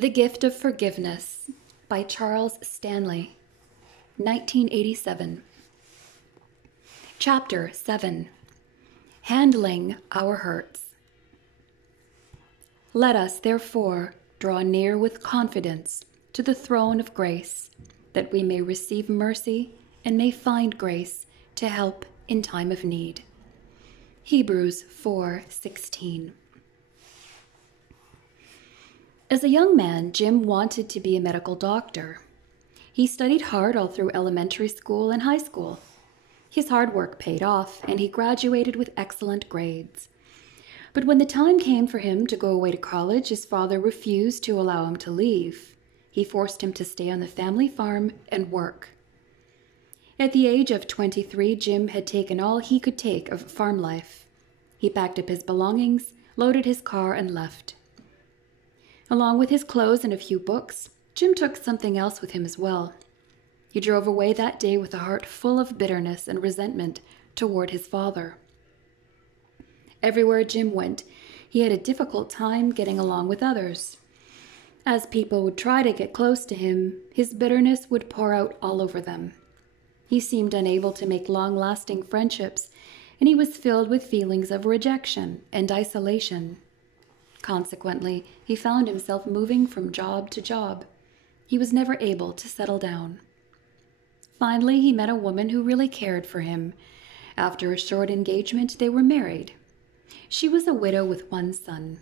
The Gift of Forgiveness by Charles Stanley, 1987. Chapter 7. Handling Our Hurts. Let us, therefore, draw near with confidence to the throne of grace, that we may receive mercy and may find grace to help in time of need. Hebrews 4:16. As a young man, Jim wanted to be a medical doctor. He studied hard all through elementary school and high school. His hard work paid off, and he graduated with excellent grades. But when the time came for him to go away to college, his father refused to allow him to leave. He forced him to stay on the family farm and work. At the age of 23, Jim had taken all he could take of farm life. He packed up his belongings, loaded his car, and left. Along with his clothes and a few books, Jim took something else with him as well. He drove away that day with a heart full of bitterness and resentment toward his father. Everywhere Jim went, he had a difficult time getting along with others. As people would try to get close to him, his bitterness would pour out all over them. He seemed unable to make long-lasting friendships, and he was filled with feelings of rejection and isolation. Consequently, he found himself moving from job to job. He was never able to settle down. Finally, he met a woman who really cared for him. After a short engagement, they were married. She was a widow with one son.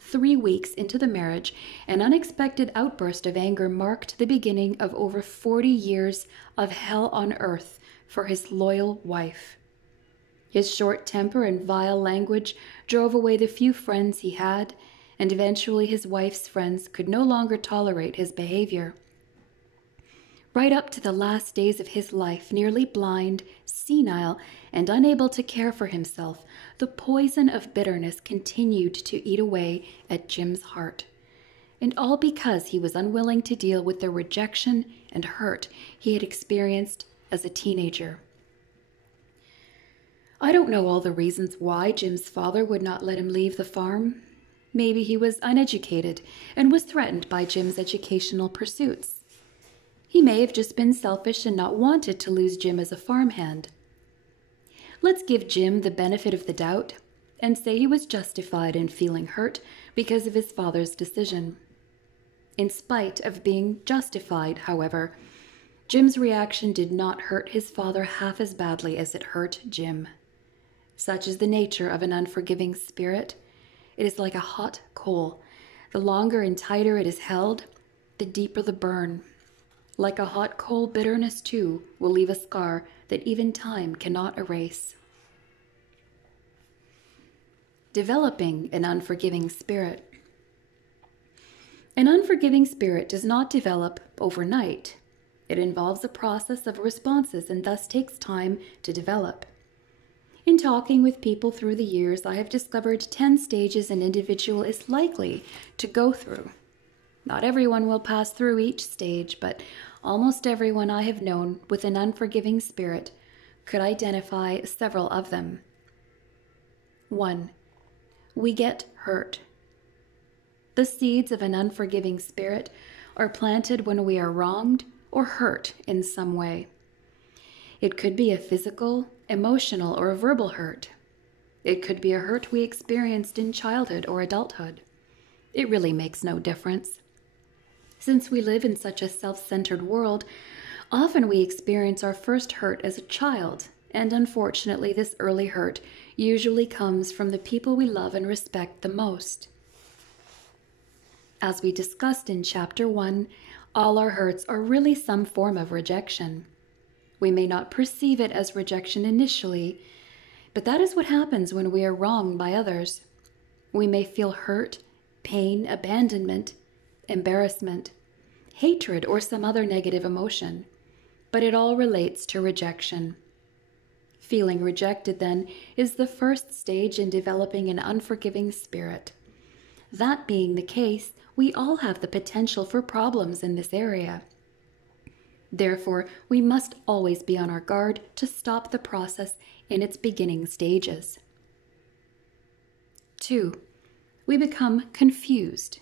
3 weeks into the marriage, an unexpected outburst of anger marked the beginning of over 40 years of hell on earth for his loyal wife. His short temper and vile language drove away the few friends he had, and eventually his wife's friends could no longer tolerate his behavior. Right up to the last days of his life, nearly blind, senile, and unable to care for himself, the poison of bitterness continued to eat away at Jim's heart. And all because he was unwilling to deal with the rejection and hurt he had experienced as a teenager. I don't know all the reasons why Jim's father would not let him leave the farm. Maybe he was uneducated and was threatened by Jim's educational pursuits. He may have just been selfish and not wanted to lose Jim as a farmhand. Let's give Jim the benefit of the doubt and say he was justified in feeling hurt because of his father's decision. In spite of being justified, however, Jim's reaction did not hurt his father half as badly as it hurt Jim. Such is the nature of an unforgiving spirit. It is like a hot coal. The longer and tighter it is held, the deeper the burn. Like a hot coal, bitterness, too, will leave a scar that even time cannot erase. Developing an unforgiving spirit. An unforgiving spirit does not develop overnight. It involves a process of responses and thus takes time to develop. In talking with people through the years, I have discovered 10 stages an individual is likely to go through. Not everyone will pass through each stage, but almost everyone I have known with an unforgiving spirit could identify several of them. 1. We get hurt. The seeds of an unforgiving spirit are planted when we are wronged or hurt in some way. It could be a physical, emotional, or a verbal hurt. It could be a hurt we experienced in childhood or adulthood. It really makes no difference. Since we live in such a self-centered world, often we experience our first hurt as a child, and unfortunately this early hurt usually comes from the people we love and respect the most. As we discussed in Chapter 1, all our hurts are really some form of rejection. We may not perceive it as rejection initially, but that is what happens when we are wronged by others. We may feel hurt, pain, abandonment, embarrassment, hatred, or some other negative emotion, but it all relates to rejection. Feeling rejected, then, is the first stage in developing an unforgiving spirit. That being the case, we all have the potential for problems in this area. Therefore, we must always be on our guard to stop the process in its beginning stages. 2. We become confused.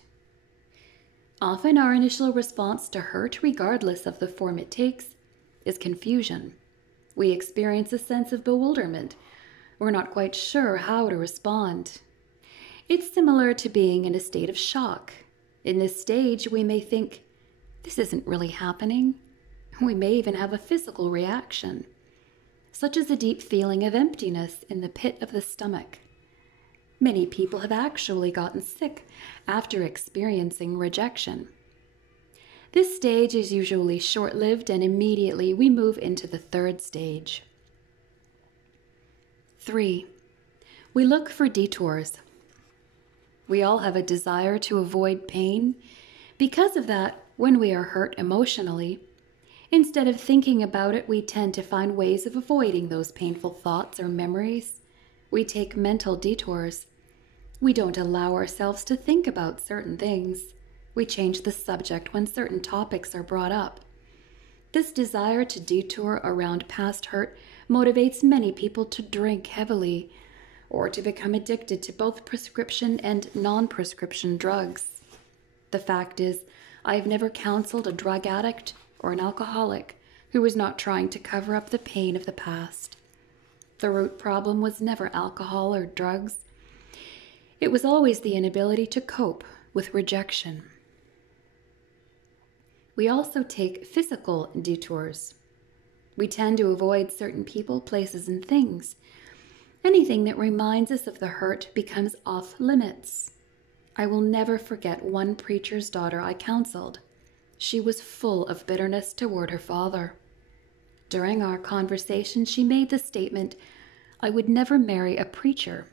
Often our initial response to hurt, regardless of the form it takes, is confusion. We experience a sense of bewilderment. We're not quite sure how to respond. It's similar to being in a state of shock. In this stage, we may think, this isn't really happening. We may even have a physical reaction, such as a deep feeling of emptiness in the pit of the stomach. Many people have actually gotten sick after experiencing rejection. This stage is usually short-lived, and immediately we move into the third stage. 3. We look for detours. We all have a desire to avoid pain. Because of that, when we are hurt emotionally, instead of thinking about it, we tend to find ways of avoiding those painful thoughts or memories. We take mental detours. We don't allow ourselves to think about certain things. We change the subject when certain topics are brought up. This desire to detour around past hurt motivates many people to drink heavily or to become addicted to both prescription and non-prescription drugs. The fact is, I've never counseled a drug addict or an alcoholic who was not trying to cover up the pain of the past. The root problem was never alcohol or drugs. It was always the inability to cope with rejection. We also take physical detours. We tend to avoid certain people, places, and things. Anything that reminds us of the hurt becomes off limits. I will never forget one preacher's daughter I counseled. She was full of bitterness toward her father. During our conversation, she made the statement, "I would never marry a preacher."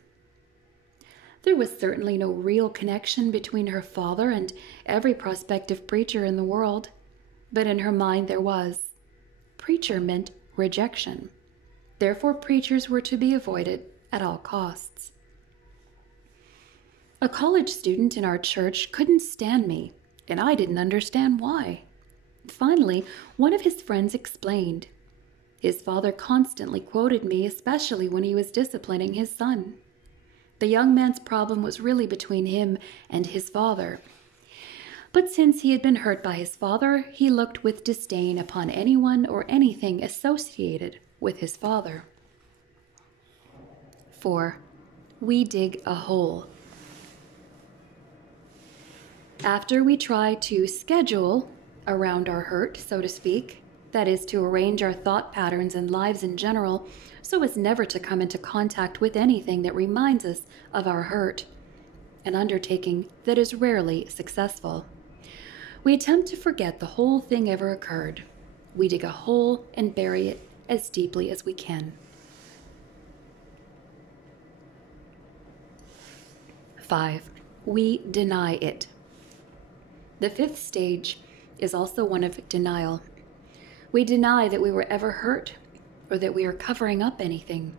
There was certainly no real connection between her father and every prospective preacher in the world, but in her mind there was. Preacher meant rejection. Therefore, preachers were to be avoided at all costs. A college student in our church couldn't stand me, and I didn't understand why. Finally, one of his friends explained. His father constantly quoted me, especially when he was disciplining his son. The young man's problem was really between him and his father. But since he had been hurt by his father, he looked with disdain upon anyone or anything associated with his father. 4. We dig a hole. After we try to schedule around our hurt, so to speak, that is, to arrange our thought patterns and lives in general so as never to come into contact with anything that reminds us of our hurt, an undertaking that is rarely successful. We attempt to forget the whole thing ever occurred. We dig a hole and bury it as deeply as we can. 5. We deny it. The 5th stage is also one of denial. We deny that we were ever hurt or that we are covering up anything.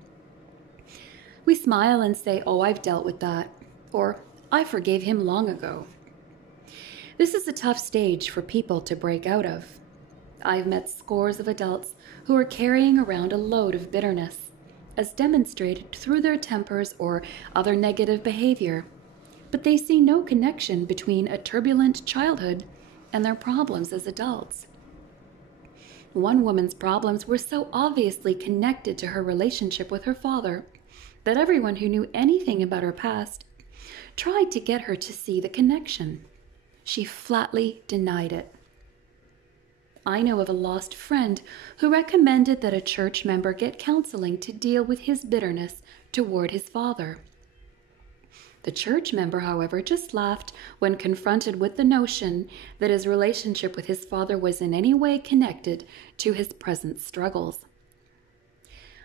We smile and say, "Oh, I've dealt with that," or "I forgave him long ago." This is a tough stage for people to break out of. I've met scores of adults who are carrying around a load of bitterness, as demonstrated through their tempers or other negative behavior, but they see no connection between a turbulent childhood and their problems as adults. One woman's problems were so obviously connected to her relationship with her father that everyone who knew anything about her past tried to get her to see the connection. She flatly denied it. I know of a lost friend who recommended that a church member get counseling to deal with his bitterness toward his father. The church member, however, just laughed when confronted with the notion that his relationship with his father was in any way connected to his present struggles.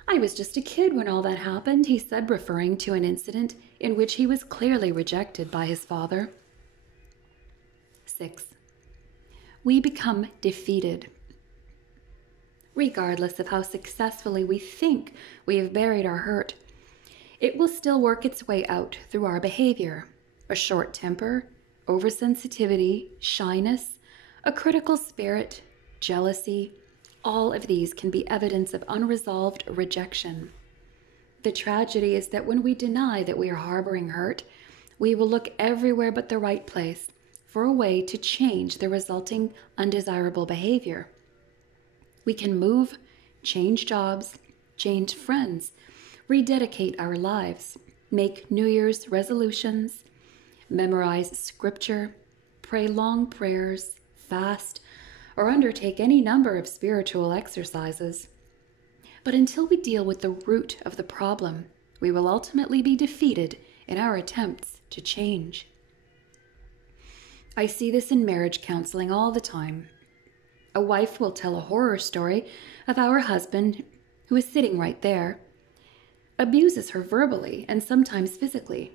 "I was just a kid when all that happened," he said, referring to an incident in which he was clearly rejected by his father. 6. We become defeated. Regardless of how successfully we think we have buried our hurt, it will still work its way out through our behavior. A short temper, oversensitivity, shyness, a critical spirit, jealousy, all of these can be evidence of unresolved rejection. The tragedy is that when we deny that we are harboring hurt, we will look everywhere but the right place for a way to change the resulting undesirable behavior. We can move, change jobs, change friends, rededicate our lives, make New Year's resolutions, memorize scripture, pray long prayers, fast, or undertake any number of spiritual exercises. But until we deal with the root of the problem, we will ultimately be defeated in our attempts to change. I see this in marriage counseling all the time. A wife will tell a horror story of how her husband, who is sitting right there, abuses her verbally and sometimes physically.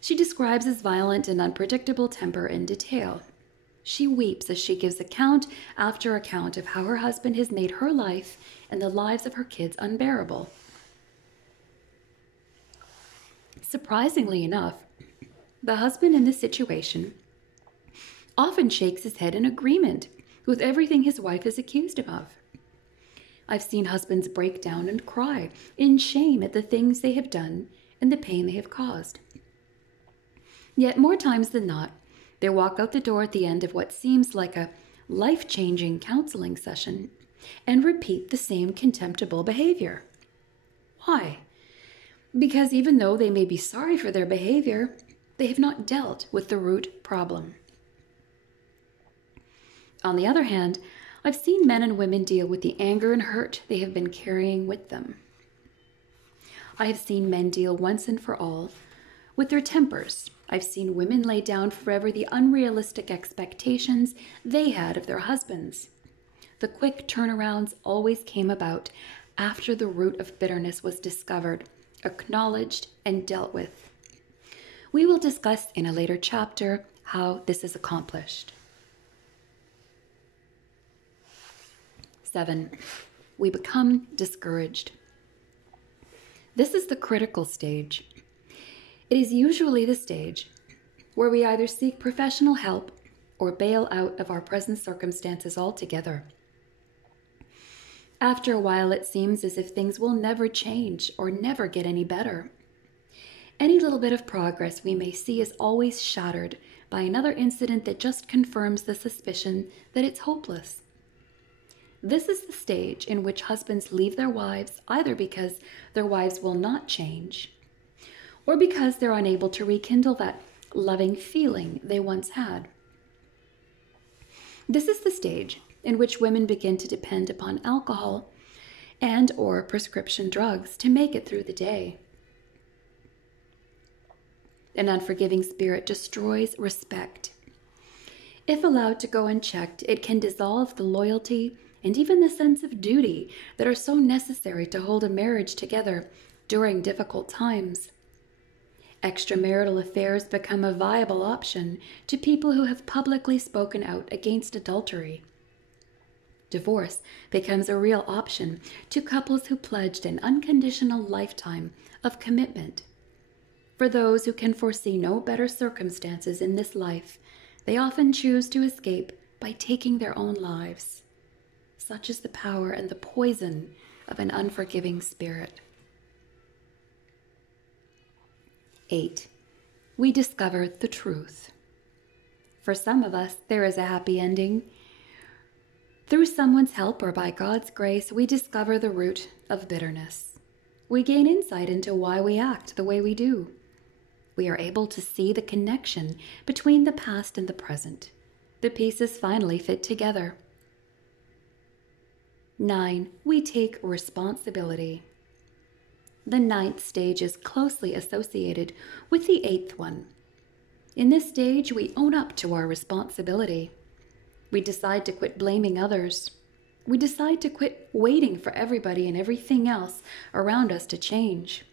She describes his violent and unpredictable temper in detail. She weeps as she gives account after account of how her husband has made her life and the lives of her kids unbearable. Surprisingly enough, the husband in this situation often shakes his head in agreement with everything his wife is accused him of. I've seen husbands break down and cry in shame at the things they have done and the pain they have caused. Yet more times than not, they walk out the door at the end of what seems like a life-changing counseling session and repeat the same contemptible behavior. Why? Because even though they may be sorry for their behavior, they have not dealt with the root problem. On the other hand, I've seen men and women deal with the anger and hurt they have been carrying with them. I have seen men deal once and for all with their tempers. I've seen women lay down forever the unrealistic expectations they had of their husbands. The quick turnarounds always came about after the root of bitterness was discovered, acknowledged, and dealt with. We will discuss in a later chapter how this is accomplished. 7. We become discouraged. This is the critical stage. It is usually the stage where we either seek professional help or bail out of our present circumstances altogether. After a while, it seems as if things will never change or never get any better. Any little bit of progress we may see is always shattered by another incident that just confirms the suspicion that it's hopeless. This is the stage in which husbands leave their wives either because their wives will not change or because they're unable to rekindle that loving feeling they once had. This is the stage in which women begin to depend upon alcohol and or prescription drugs to make it through the day. An unforgiving spirit destroys respect. If allowed to go unchecked, it can dissolve the loyalty and even the sense of duty that are so necessary to hold a marriage together during difficult times. Extramarital affairs become a viable option to people who have publicly spoken out against adultery. Divorce becomes a real option to couples who pledged an unconditional lifetime of commitment. For those who can foresee no better circumstances in this life, they often choose to escape by taking their own lives. Such is the power and the poison of an unforgiving spirit. 8. We discover the truth. For some of us, there is a happy ending. Through someone's help or by God's grace, we discover the root of bitterness. We gain insight into why we act the way we do. We are able to see the connection between the past and the present. The pieces finally fit together. 9. We take responsibility. The 9th stage is closely associated with the 8th one. In this stage, we own up to our responsibility. We decide to quit blaming others. We decide to quit waiting for everybody and everything else around us to change.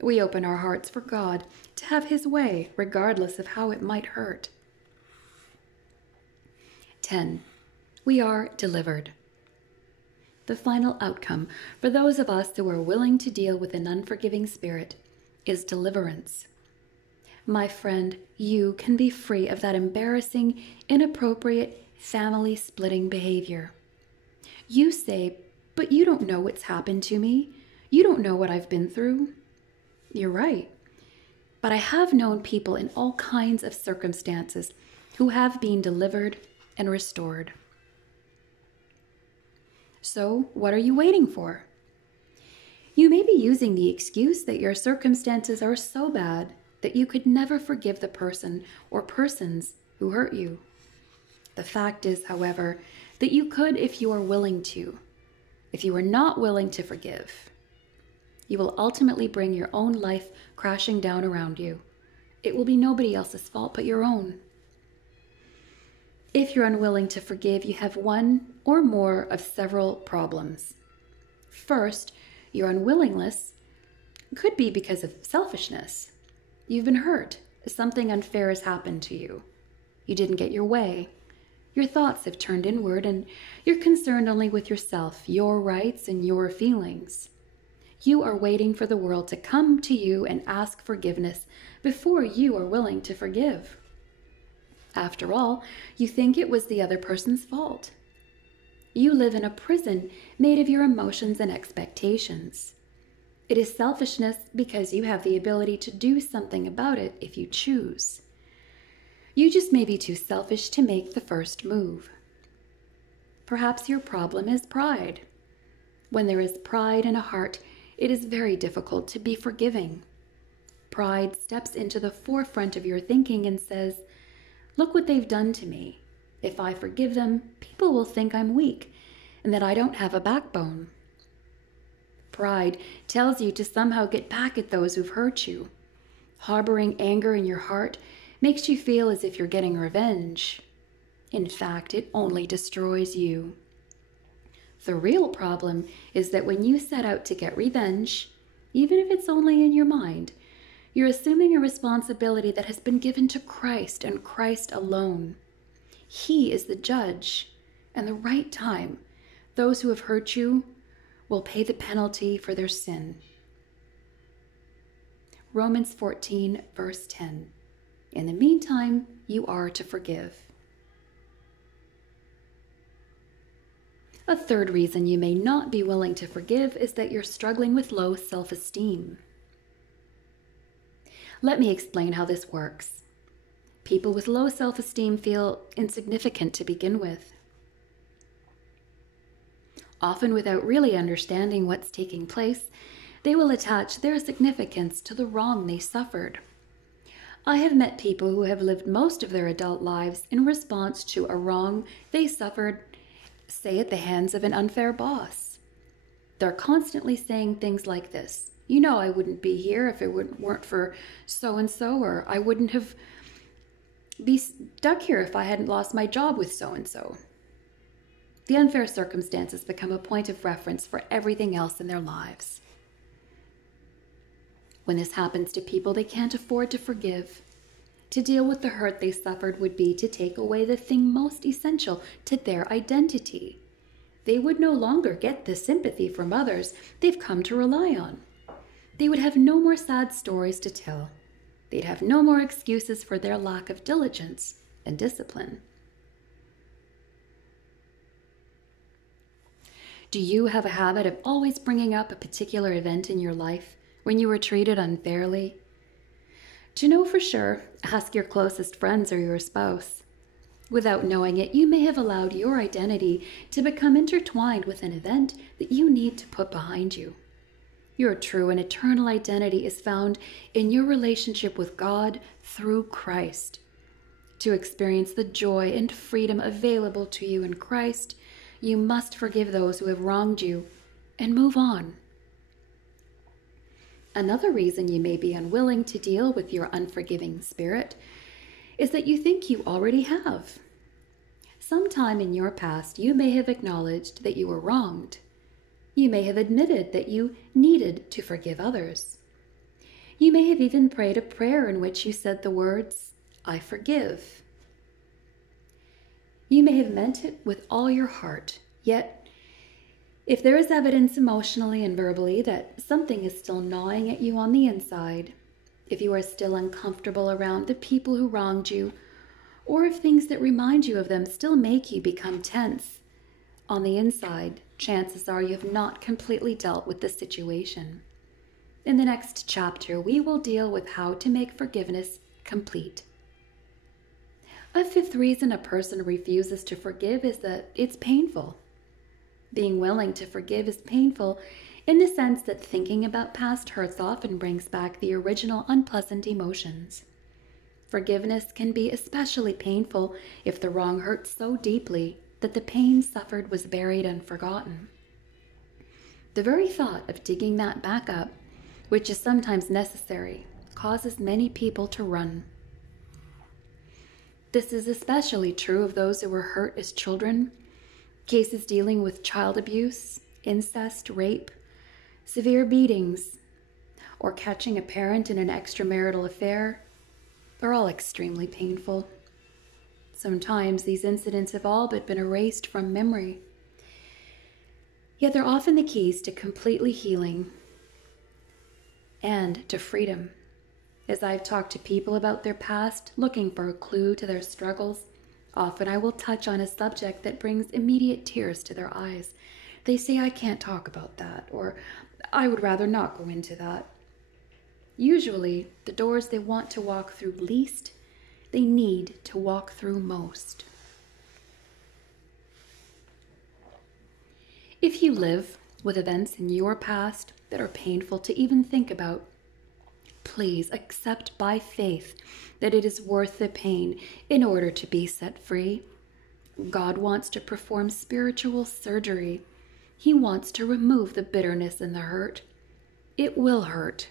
We open our hearts for God to have His way, regardless of how it might hurt. 10. We are delivered. The final outcome for those of us who are willing to deal with an unforgiving spirit is deliverance. My friend, you can be free of that embarrassing, inappropriate, family-splitting behavior. You say, but you don't know what's happened to me. You don't know what I've been through. You're right. But I have known people in all kinds of circumstances who have been delivered and restored. So, what are you waiting for? You may be using the excuse that your circumstances are so bad that you could never forgive the person or persons who hurt you. The fact is, however, that you could if you are willing to. If you are not willing to forgive, you will ultimately bring your own life crashing down around you. It will be nobody else's fault but your own. If you're unwilling to forgive, you have one or more of several problems. First, your unwillingness could be because of selfishness. You've been hurt. Something unfair has happened to you. You didn't get your way. Your thoughts have turned inward and you're concerned only with yourself, your rights, and your feelings. You are waiting for the world to come to you and ask forgiveness before you are willing to forgive. After all, you think it was the other person's fault. You live in a prison made of your emotions and expectations. It is selfishness because you have the ability to do something about it if you choose. You just may be too selfish to make the first move. Perhaps your problem is pride. When there is pride in a heart, it is very difficult to be forgiving. Pride steps into the forefront of your thinking and says, "Look what they've done to me. If I forgive them, people will think I'm weak and that I don't have a backbone." Pride tells you to somehow get back at those who've hurt you. Harboring anger in your heart makes you feel as if you're getting revenge. In fact, it only destroys you. The real problem is that when you set out to get revenge, even if it's only in your mind, you're assuming a responsibility that has been given to Christ and Christ alone. He is the judge, and the right time, those who have hurt you will pay the penalty for their sin. Romans 14, verse 10. In the meantime, you are to forgive. A third reason you may not be willing to forgive is that you're struggling with low self-esteem. Let me explain how this works. People with low self-esteem feel insignificant to begin with. Often without really understanding what's taking place, they will attach their significance to the wrong they suffered. I have met people who have lived most of their adult lives in response to a wrong they suffered, say at the hands of an unfair boss. They're constantly saying things like this: "You know, I wouldn't be here if it weren't for so-and-so, or I wouldn't have be stuck here if I hadn't lost my job with so-and-so." The unfair circumstances become a point of reference for everything else in their lives. When this happens to people, they can't afford to forgive. To deal with the hurt they suffered would be to take away the thing most essential to their identity. They would no longer get the sympathy from others they've come to rely on. They would have no more sad stories to tell. They'd have no more excuses for their lack of diligence and discipline. Do you have a habit of always bringing up a particular event in your life when you were treated unfairly? To know for sure, ask your closest friends or your spouse. Without knowing it, you may have allowed your identity to become intertwined with an event that you need to put behind you. Your true and eternal identity is found in your relationship with God through Christ. To experience the joy and freedom available to you in Christ, you must forgive those who have wronged you and move on. Another reason you may be unwilling to deal with your unforgiving spirit is that you think you already have. Sometime in your past, you may have acknowledged that you were wronged. You may have admitted that you needed to forgive others. You may have even prayed a prayer in which you said the words, "I forgive." You may have meant it with all your heart, yet if there is evidence emotionally and verbally that something is still gnawing at you on the inside, if you are still uncomfortable around the people who wronged you, or if things that remind you of them still make you become tense on the inside, chances are you have not completely dealt with the situation. In the next chapter, we will deal with how to make forgiveness complete. A fifth reason a person refuses to forgive is that it's painful. Being willing to forgive is painful in the sense that thinking about past hurts often brings back the original unpleasant emotions. Forgiveness can be especially painful if the wrong hurts so deeply that the pain suffered was buried and forgotten. The very thought of digging that back up, which is sometimes necessary, causes many people to run. This is especially true of those who were hurt as children. Cases dealing with child abuse, incest, rape, severe beatings, or catching a parent in an extramarital affair are all extremely painful. Sometimes these incidents have all but been erased from memory. Yet they're often the keys to completely healing and to freedom. As I've talked to people about their past, looking for a clue to their struggles, often I will touch on a subject that brings immediate tears to their eyes. They say, "I can't talk about that," or "I would rather not go into that." Usually, the doors they want to walk through least, they need to walk through most. If you live with events in your past that are painful to even think about, please accept by faith that it is worth the pain in order to be set free. God wants to perform spiritual surgery. He wants to remove the bitterness and the hurt. It will hurt,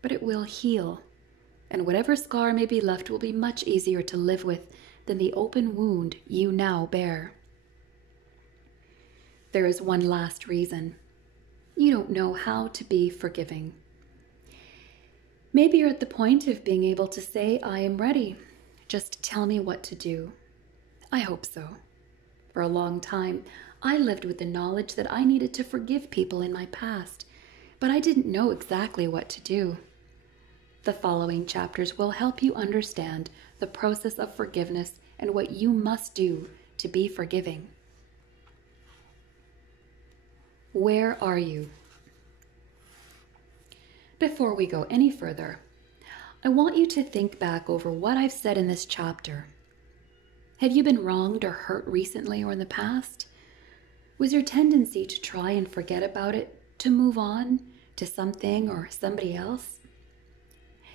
but it will heal. And whatever scar may be left will be much easier to live with than the open wound you now bear. There is one last reason. You don't know how to be forgiving. Maybe you're at the point of being able to say, "I am ready. Just tell me what to do." I hope so. For a long time, I lived with the knowledge that I needed to forgive people in my past, but I didn't know exactly what to do. The following chapters will help you understand the process of forgiveness and what you must do to be forgiving. Where are you? Before we go any further, I want you to think back over what I've said in this chapter. Have you been wronged or hurt recently or in the past? Was your tendency to try and forget about it, to move on to something or somebody else?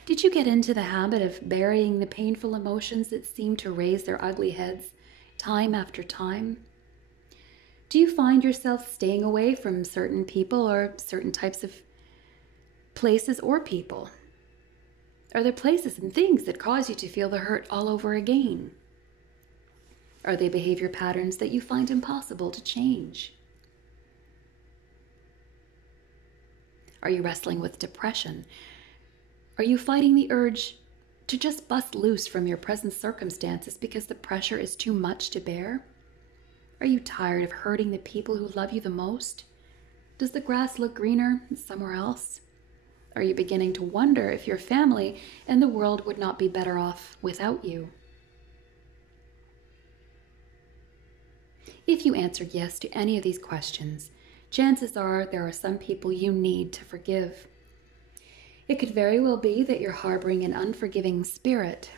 Did you get into the habit of burying the painful emotions that seem to raise their ugly heads time after time? Do you find yourself staying away from certain people or certain types of places or people? Are there places and things that cause you to feel the hurt all over again? Are they behavior patterns that you find impossible to change? Are you wrestling with depression? Are you fighting the urge to just bust loose from your present circumstances because the pressure is too much to bear? Are you tired of hurting the people who love you the most? Does the grass look greener somewhere else? Are you beginning to wonder if your family and the world would not be better off without you? If you answered yes to any of these questions, chances are there are some people you need to forgive. It could very well be that you're harboring an unforgiving spirit.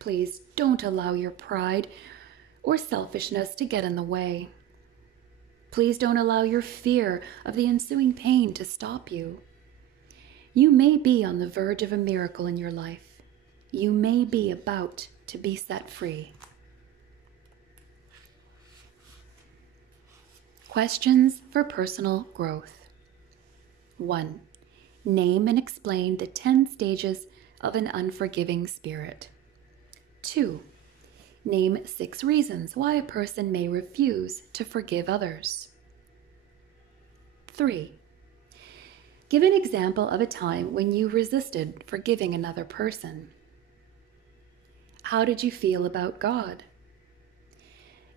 Please don't allow your pride or selfishness to get in the way. Please don't allow your fear of the ensuing pain to stop you. You may be on the verge of a miracle in your life. You may be about to be set free. Questions for personal growth. 1. Name and explain the 10 stages of an unforgiving spirit. 2. Name 6 reasons why a person may refuse to forgive others. 3. Give an example of a time when you resisted forgiving another person. How did you feel about God?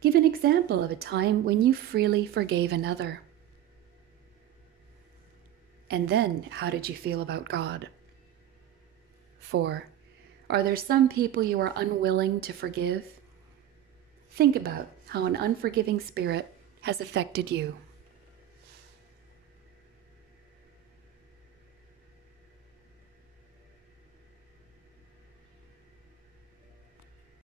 Give an example of a time when you freely forgave another. And then, how did you feel about God? 4. Are there some people you are unwilling to forgive? Think about how an unforgiving spirit has affected you.